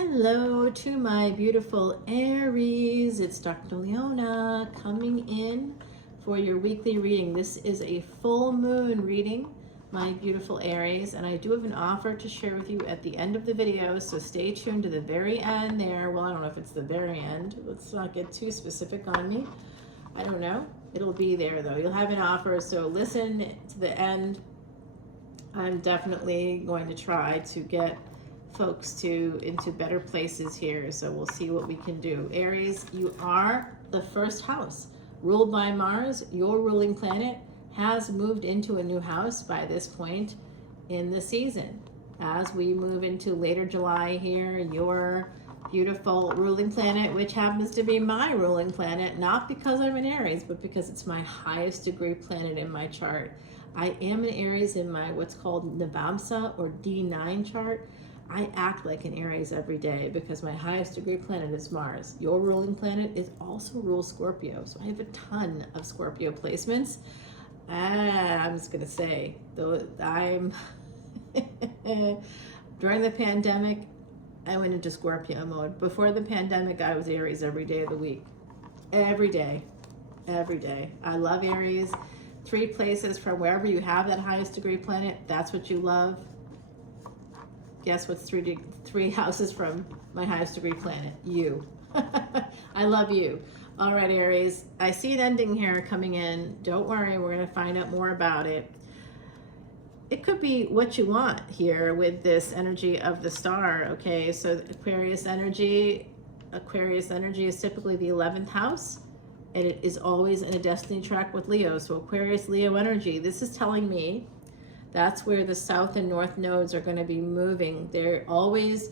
Hello to my beautiful Aries. It's Dr. Leona coming in for your weekly reading. This is a full moon reading, my beautiful Aries, and I do have an offer to share with you at the end of the video, so stay tuned to the very end there. Well, I don't know if it's the very end. Let's not get too specific on me. I don't know. It'll be there though. You'll have an offer, so listen to the end. I'm definitely going to try to get folks into better places here, so we'll see what we can do. Aries, you are the first house ruled by Mars. Your ruling planet has moved into a new house by this point in the season. As we move into later July here, your beautiful ruling planet, which happens to be my ruling planet, not because I'm an Aries, but because it's my highest degree planet in my chart. I am an Aries in my what's called Navamsa or D9 chart. I act like an Aries every day because my highest degree planet is Mars. Your ruling planet is also rules Scorpio, so I have a ton of Scorpio placements. I'm just gonna say, though, I'm during the pandemic, I went into Scorpio mode. Before the pandemic, I was Aries every day of the week, every day, every day. I love Aries. 3 places from wherever you have that highest degree planet, that's what you love. Guess what's three houses from my highest degree planet? You. I love you. All right, Aries. I see an ending here coming in. Don't worry, we're going to find out more about it. It could be what you want here with this energy of the star, okay? So Aquarius energy is typically the 11th house, and it is always in a destiny track with Leo. So Aquarius, Leo energy, this is telling me that's where the south and north nodes are going to be moving. They're always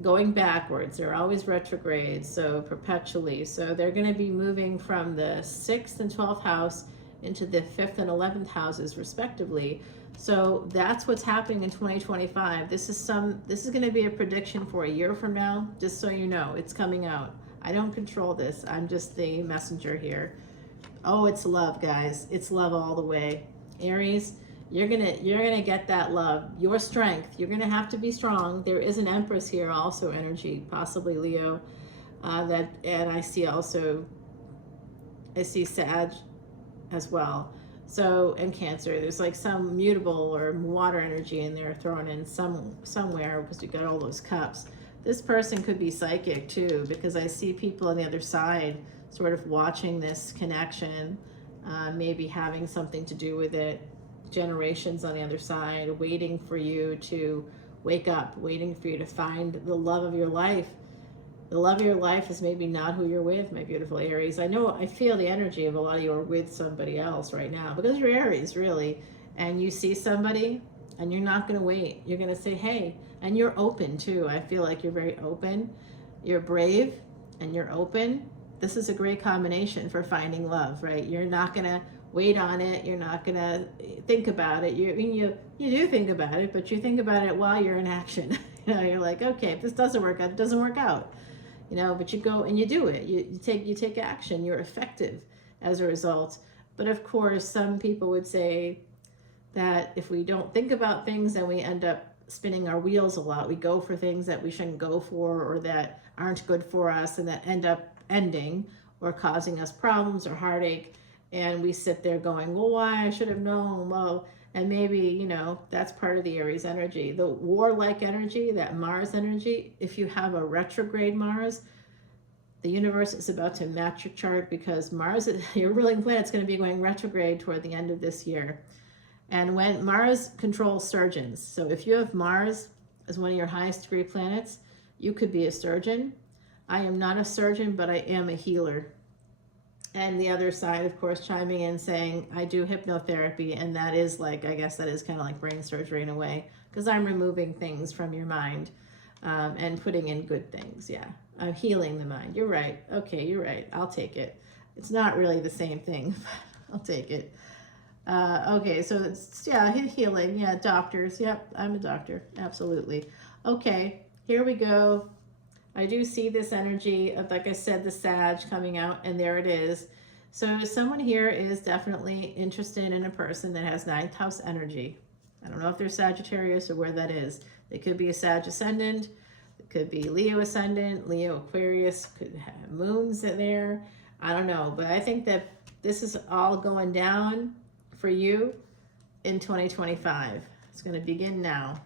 going backwards. They're always retrograde, so perpetually. So they're going to be moving from the 6th and 12th house into the 5th and 11th houses, respectively. So that's what's happening in 2025. This is going to be a prediction for a year from now, just so you know. It's coming out. I don't control this. I'm just the messenger here. Oh, it's love, guys. It's love all the way. Aries, you're gonna get that love, your strength. You're gonna have to be strong. There is an Empress here, also energy, possibly Leo. And I see Sag as well. So, and Cancer. There's like some mutable or water energy in there thrown in somewhere because you got all those cups. This person could be psychic too, because I see people on the other side sort of watching this connection, maybe having something to do with it. Generations on the other side waiting for you to wake up, waiting for you to find the love of your life. The love of your life is maybe not who you're with, my beautiful Aries. I feel the energy of a lot of you are with somebody else right now because you're Aries, really, and you see somebody and you're not going to wait. You're going to say hey, and you're open too. I feel like you're very open, you're brave, and you're open. This is a great combination for finding love, right? You're not going to wait on it. You're not going to think about it. You do think about it, but you think about it while you're in action. You're like, okay, if this doesn't work out, it doesn't work out. But you go and you do it. You take action. You're effective as a result. But of course, some people would say that if we don't think about things, then we end up spinning our wheels a lot. We go for things that we shouldn't go for or that aren't good for us and that end up ending or causing us problems or heartache. And we sit there going, well, why? I should have known. Well, and maybe, that's part of the Aries energy. The warlike energy, that Mars energy, if you have a retrograde Mars, the universe is about to match your chart because Mars, your ruling planet's going to be going retrograde toward the end of this year. And when Mars controls surgeons, so if you have Mars as one of your highest degree planets, you could be a surgeon. I am not a surgeon, but I am a healer. And the other side, of course, chiming in saying, I do hypnotherapy, and that is like, I guess that is kind of like brain surgery in a way, because I'm removing things from your mind and putting in good things. Yeah, I'm healing the mind. You're right. Okay, you're right. I'll take it. It's not really the same thing, but I'll take it. Okay, so it's, yeah, healing. Yeah, doctors. Yep, I'm a doctor. Absolutely. Okay, here we go. I do see this energy of, like I said, the Sag coming out, and there it is. So someone here is definitely interested in a person that has 9th house energy. I don't know if they're Sagittarius or where that is. They could be a Sag Ascendant. could be Leo Ascendant, Leo Aquarius, could have moons in there. I don't know, but I think that this is all going down for you in 2025. It's going to begin now.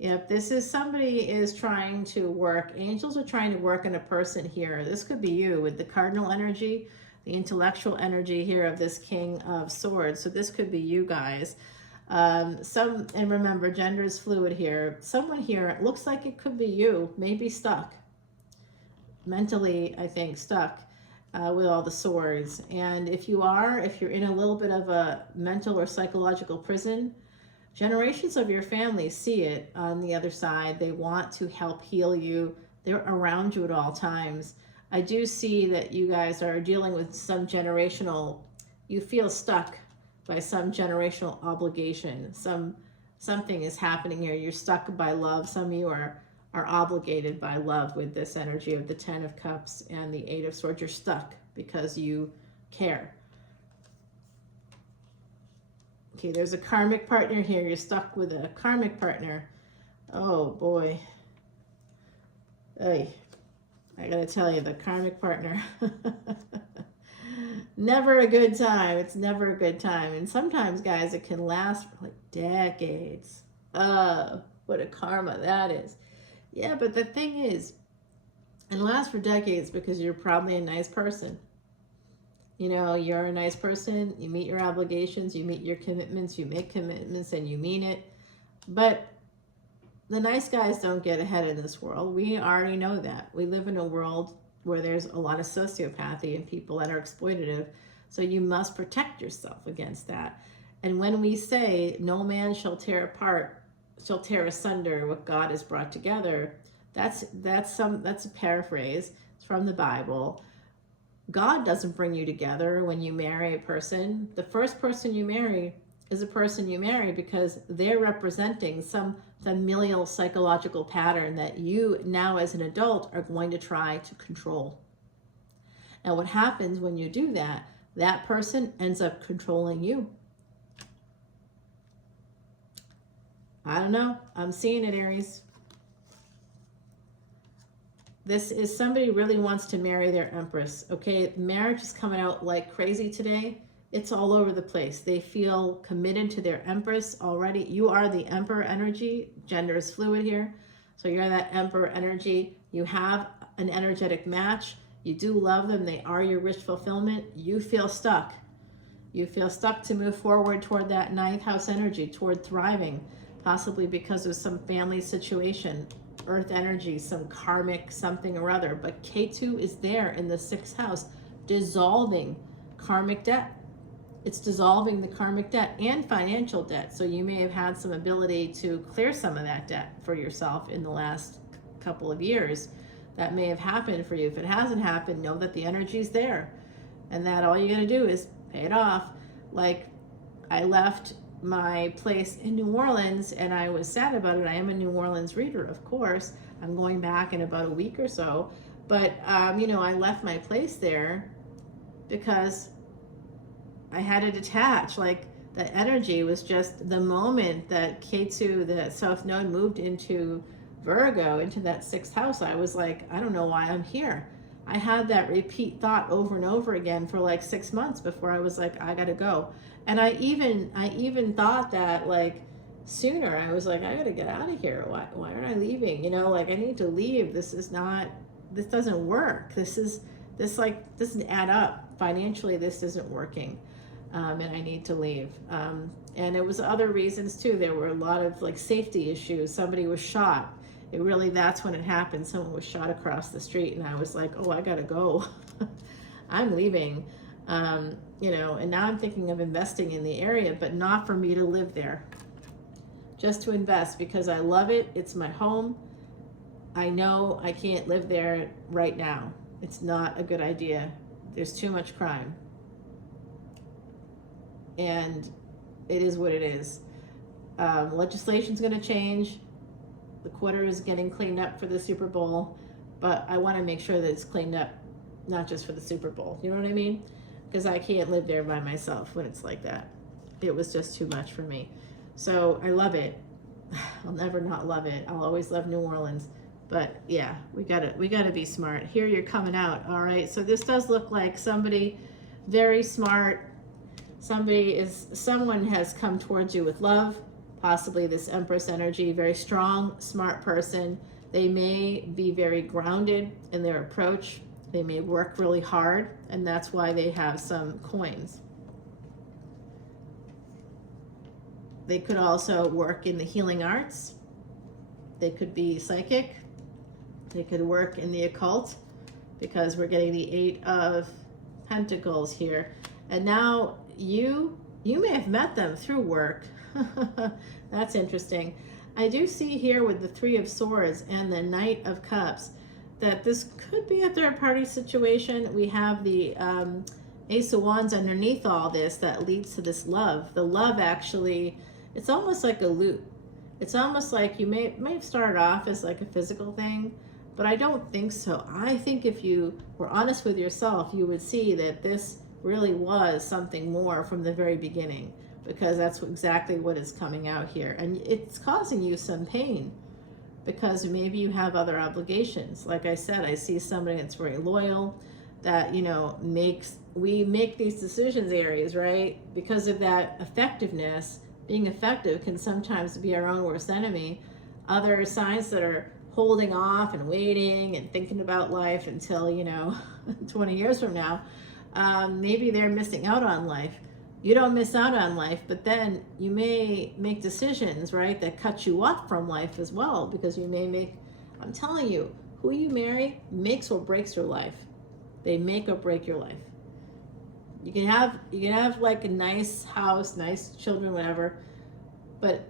Yep, this is somebody is trying to work. Angels are trying to work on a person here. This could be you with the cardinal energy, the intellectual energy here of this King of Swords. So this could be you guys. And remember, gender is fluid here. Someone here, it looks like it could be you, maybe stuck. Mentally, I think, stuck with all the swords. And if you're in a little bit of a mental or psychological prison, generations of your family see it on the other side. They want to help heal you. They're around you at all times. I do see that you guys are dealing with some generational, you feel stuck by some generational obligation. Something is happening here. You're stuck by love. Some of you are obligated by love with this energy of the 10 of Cups and the 8 of Swords. You're stuck because you care. Okay, there's a karmic partner here. You're stuck with a karmic partner. Oh boy. Hey, I gotta tell you, the karmic partner. Never a good time. It's never a good time. And sometimes, guys, it can last for like decades. Oh, what a karma that is. Yeah, but the thing is, it lasts for decades because you're probably a nice person. You know, you're a nice person, you meet your obligations, you meet your commitments, you make commitments and you mean it. But the nice guys don't get ahead in this world. We already know that. We live in a world where there's a lot of sociopathy and people that are exploitative. So you must protect yourself against that. And when we say no man shall tear asunder what God has brought together, that's a paraphrase. It's from the Bible. God doesn't bring you together when you marry a person. The first person you marry is a person you marry because they're representing some familial psychological pattern that you now as an adult are going to try to control. And what happens when you do that, that person ends up controlling you. I don't know. I'm seeing it, Aries. This is somebody really wants to marry their Empress, okay? Marriage is coming out like crazy today. It's all over the place. They feel committed to their Empress already. You are the Emperor energy. Gender is fluid here. So you're that Emperor energy. You have an energetic match. You do love them. They are your wish fulfillment. You feel stuck. You feel stuck to move forward toward that 9th house energy, toward thriving, possibly because of some family situation. Earth energy, some karmic something or other, but K2 is there in the 6th house, dissolving karmic debt. It's dissolving the karmic debt and financial debt. So you may have had some ability to clear some of that debt for yourself in the last couple of years. That may have happened for you. If it hasn't happened, know that the energy is there and that all you got to do is pay it off. Like, I left my place in New Orleans and I was sad about it. I am a New Orleans reader, of course. I'm going back in about a week or so, but you know, I left my place there because I had to detach. Like, the energy was just the moment that K2, the South Node, moved into Virgo, into that 6th house. I was like, I don't know why I'm here. I had that repeat thought over and over again for like 6 months before I was like, I gotta go. And I even thought that, like, sooner. I was like, I gotta get out of here. Why aren't I leaving? You know, like, I need to leave. This doesn't work. This doesn't add up. Financially, this isn't working. And I need to leave. And it was other reasons too. There were a lot of like safety issues. Somebody was shot. That's when it happened. Someone was shot across the street and I was like, oh, I gotta go. I'm leaving. You know, and now I'm thinking of investing in the area, but not for me to live there. Just to invest because I love it. It's my home. I know I can't live there right now. It's not a good idea. There's too much crime. And it is what it is. Legislation's going to change. The quarter is getting cleaned up for the Super Bowl, but I want to make sure that it's cleaned up, not just for the Super Bowl. You know what I mean? Because I can't live there by myself when it's like that. It was just too much for me. So I love it. I'll never not love it. I'll always love New Orleans. But yeah, we gotta be smart. Here you're coming out, all right? So this does look like somebody very smart. Someone has come towards you with love, possibly this Empress energy, very strong, smart person. They may be very grounded in their approach. They may work really hard, and that's why they have some coins. They could also work in the healing arts. They could be psychic. They could work in the occult, because we're getting the 8 of Pentacles here. And now you may have met them through work. That's interesting. I do see here with the 3 of Swords and the Knight of Cups that this could be a third-party situation. We have the Ace of Wands underneath all this that leads to this love. The love actually, it's almost like a loop. It's almost like you may have started off as like a physical thing, but I don't think so. I think if you were honest with yourself, you would see that this really was something more from the very beginning, because that's exactly what is coming out here. And it's causing you some pain because maybe you have other obligations. Like I said, I see somebody that's very loyal, that, you know, we make these decisions, Aries, right? Because of that effectiveness. Being effective can sometimes be our own worst enemy. Other signs that are holding off and waiting and thinking about life until, you know, 20 years from now, maybe they're missing out on life. You don't miss out on life, but then you may make decisions, right, that cut you off from life as well, because you may make, I'm telling you, who you marry makes or breaks your life. They make or break your life. You can have like a nice house, nice children, whatever, but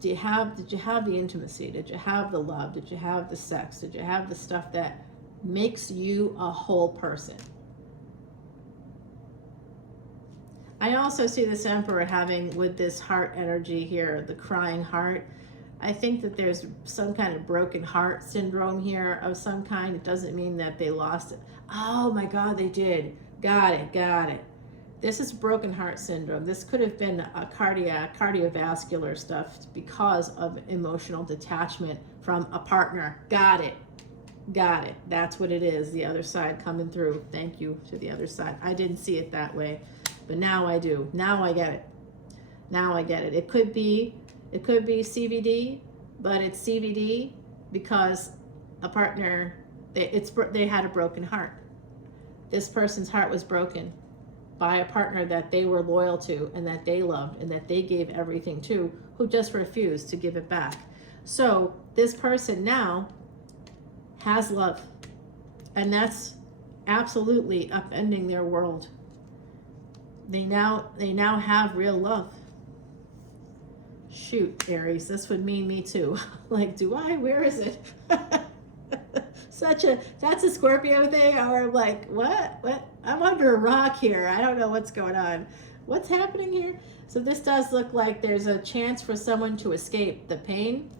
did you have the intimacy? Did you have the love? Did you have the sex? Did you have the stuff that makes you a whole person? I also see this Emperor having, with this heart energy here, the crying heart. I think that there's some kind of broken heart syndrome here of some kind. It doesn't mean that they lost it. Oh my God, they did. Got it. This is broken heart syndrome. This could have been a cardiovascular stuff because of emotional detachment from a partner. Got it. That's what it is. The other side coming through. Thank you to the other side. I didn't see it that way, but now I do. Now I get it. It could be CVD, but it's CVD because a partner, they had a broken heart. This person's heart was broken by a partner that they were loyal to and that they loved and that they gave everything to, who just refused to give it back. So this person now has love, and that's absolutely upending their world. They now have real love. Shoot, Aries, this would mean me too. Like, do I? Where is it? That's a Scorpio thing, or I'm like, what? I'm under a rock here. I don't know what's going on. What's happening here? So this does look like there's a chance for someone to escape the pain,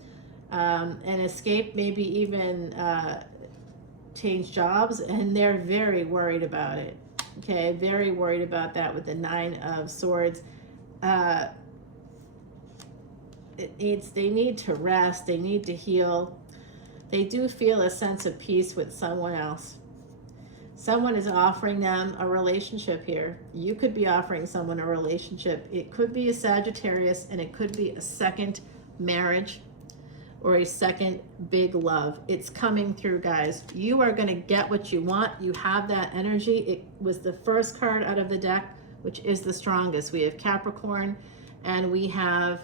and escape, maybe even change jobs, and they're very worried about it. Okay, very worried about that with the 9 of Swords. They need to rest. They need to heal. They do feel a sense of peace with someone else. Someone is offering them a relationship here. You could be offering someone a relationship. It could be a Sagittarius, and it could be a second marriage or a second big love. It's coming through, guys. You are going to get what you want. You have that energy. It was the first card out of the deck, which is the strongest. We have Capricorn and we have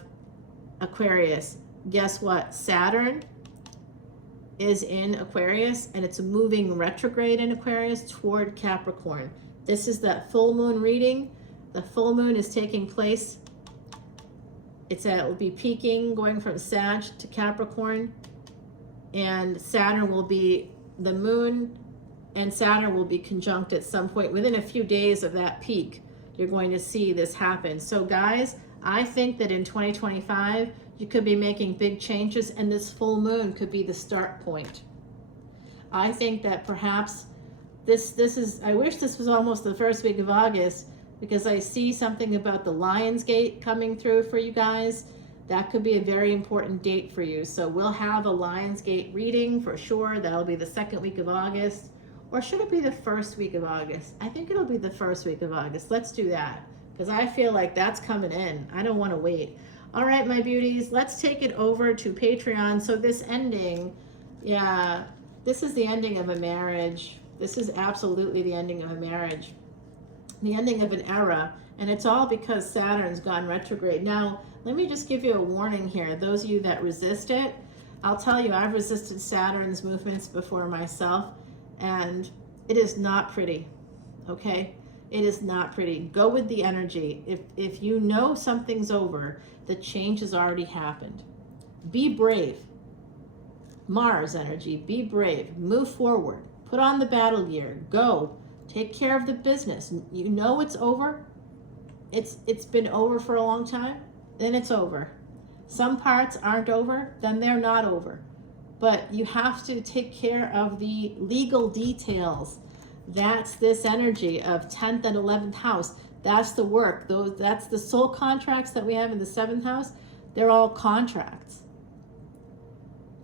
Aquarius. Guess what? Saturn is in Aquarius, and it's moving retrograde in Aquarius toward Capricorn. This is that full moon reading. The full moon is taking place. It will be peaking, going from Sag to Capricorn, and Saturn will be, the moon and Saturn will be conjunct at some point within a few days of that peak. You're going to see this happen. So guys, I think that in 2025, you could be making big changes, and this full moon could be the start point. I think that perhaps this is, I wish this was almost the first week of August, because I see something about the Lionsgate coming through for you guys. That could be a very important date for you. So we'll have a Lionsgate reading for sure. That'll be the second week of August. Or should it be the first week of August? I think it'll be the first week of August. Let's do that, because I feel like that's coming in. I don't want to wait. All right, my beauties, let's take it over to Patreon. So this ending, yeah, this is the ending of a marriage. This is absolutely the ending of a marriage, the ending of an era. And it's all because Saturn's gone retrograde. Now, let me just give you a warning here. Those of you that resist it, I'll tell you, I've resisted Saturn's movements before myself, and it is not pretty, okay? It is not pretty. Go with the energy. If you know something's over, the change has already happened. Be brave. Mars energy, be brave. Move forward. Put on the battle gear. Go. Take care of the business. You know it's over. It's been over for a long time, then it's over. Some parts aren't over, then they're not over. But you have to take care of the legal details. That's this energy of 10th and 11th house. That's the work. That's the soul contracts that we have in the 7th house. They're all contracts.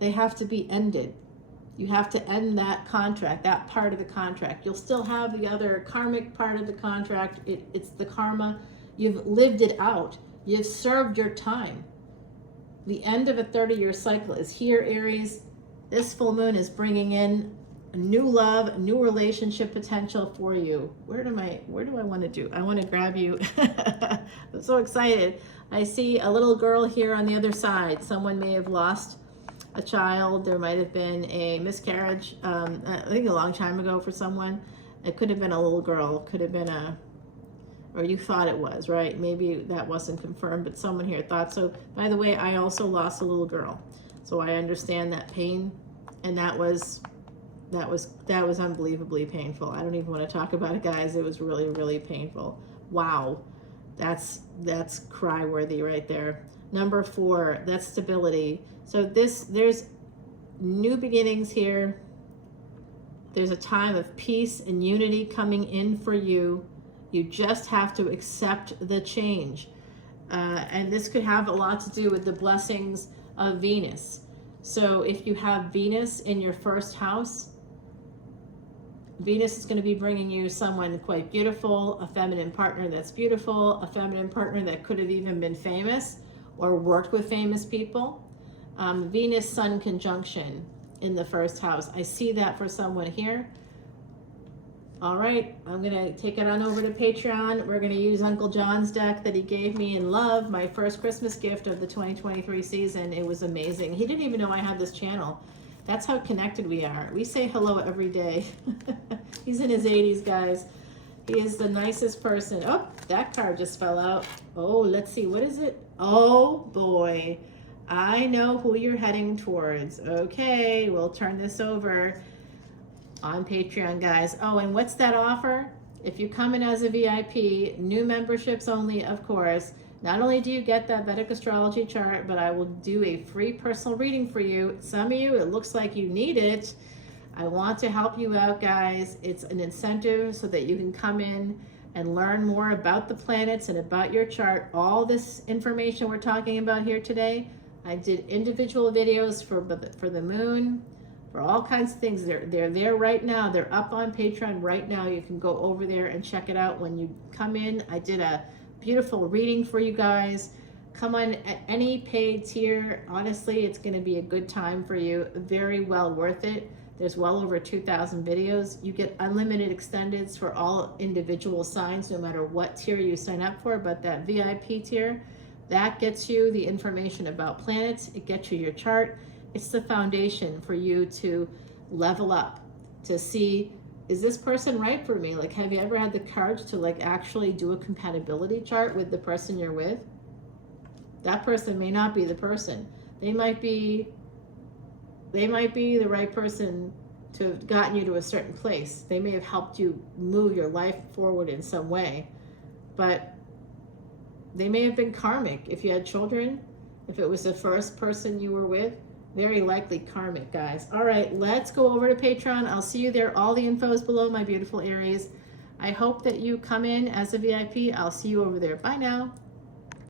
They have to be ended. You have to end that contract, that part of the contract. You'll still have the other karmic part of the contract. It's the karma. You've lived it out. You've served your time. The end of a 30-year cycle is here, Aries. This full moon is bringing in a new love, a new relationship potential for you. Where do I want to do? I want to grab you. I'm so excited. I see a little girl here on the other side. Someone may have lost a child. There might have been a miscarriage, I think a long time ago for someone. It could have been a little girl, could have been or you thought it was, right? Maybe that wasn't confirmed, but someone here thought so. By the way, I also lost a little girl, so I understand that pain, and that was unbelievably painful. I don't even want to talk about it, guys. It was really, really painful. Wow, that's cry-worthy right there. Number 4, that's stability. So there's new beginnings here. There's a time of peace and unity coming in for you. You just have to accept the change. And this could have a lot to do with the blessings of Venus. So if you have Venus in your first house, Venus is going to be bringing you someone quite beautiful, a feminine partner that's beautiful, a feminine partner that could have even been famous or worked with famous people. Venus-Sun conjunction in the first house. I see that for someone here. All right, I'm going to take it on over to Patreon. We're going to use Uncle John's deck that he gave me in love, my first Christmas gift of the 2023 season. It was amazing. He didn't even know I had this channel. That's how connected we are. We say hello every day. He's in his 80s, guys. He is the nicest person. Oh, that card just fell out. Oh, let's see. What is it? Oh, boy. I know who you're heading towards. Okay, we'll turn this over on Patreon, guys. Oh, and what's that offer? If you come in as a VIP, new memberships only, of course. Not only do you get that Vedic Astrology chart, but I will do a free personal reading for you. Some of you, it looks like you need it. I want to help you out, guys. It's an incentive so that you can come in and learn more about the planets and about your chart. All this information we're talking about here today, I did individual videos for the moon, for all kinds of things. They're there right now. They're up on Patreon right now. You can go over there and check it out when you come in. I did a beautiful reading for you guys. Come on at any paid tier. Honestly, it's going to be a good time for you. Very well worth it. There's well over 2,000 videos. You get unlimited extendeds for all individual signs, no matter what tier you sign up for. But that VIP tier, that gets you the information about planets. It gets you your chart. It's the foundation for you to level up, to see, is this person right for me? Like, have you ever had the courage to like actually do a compatibility chart with the person you're with? That person may not be the person. They might be the right person to have gotten you to a certain place. They may have helped you move your life forward in some way, but they may have been karmic. If you had children, if it was the first person you were with, very likely karmic, guys. All right, let's go over to Patreon. I'll see you there. All the info is below, my beautiful Aries. I hope that you come in as a VIP. I'll see you over there. Bye now.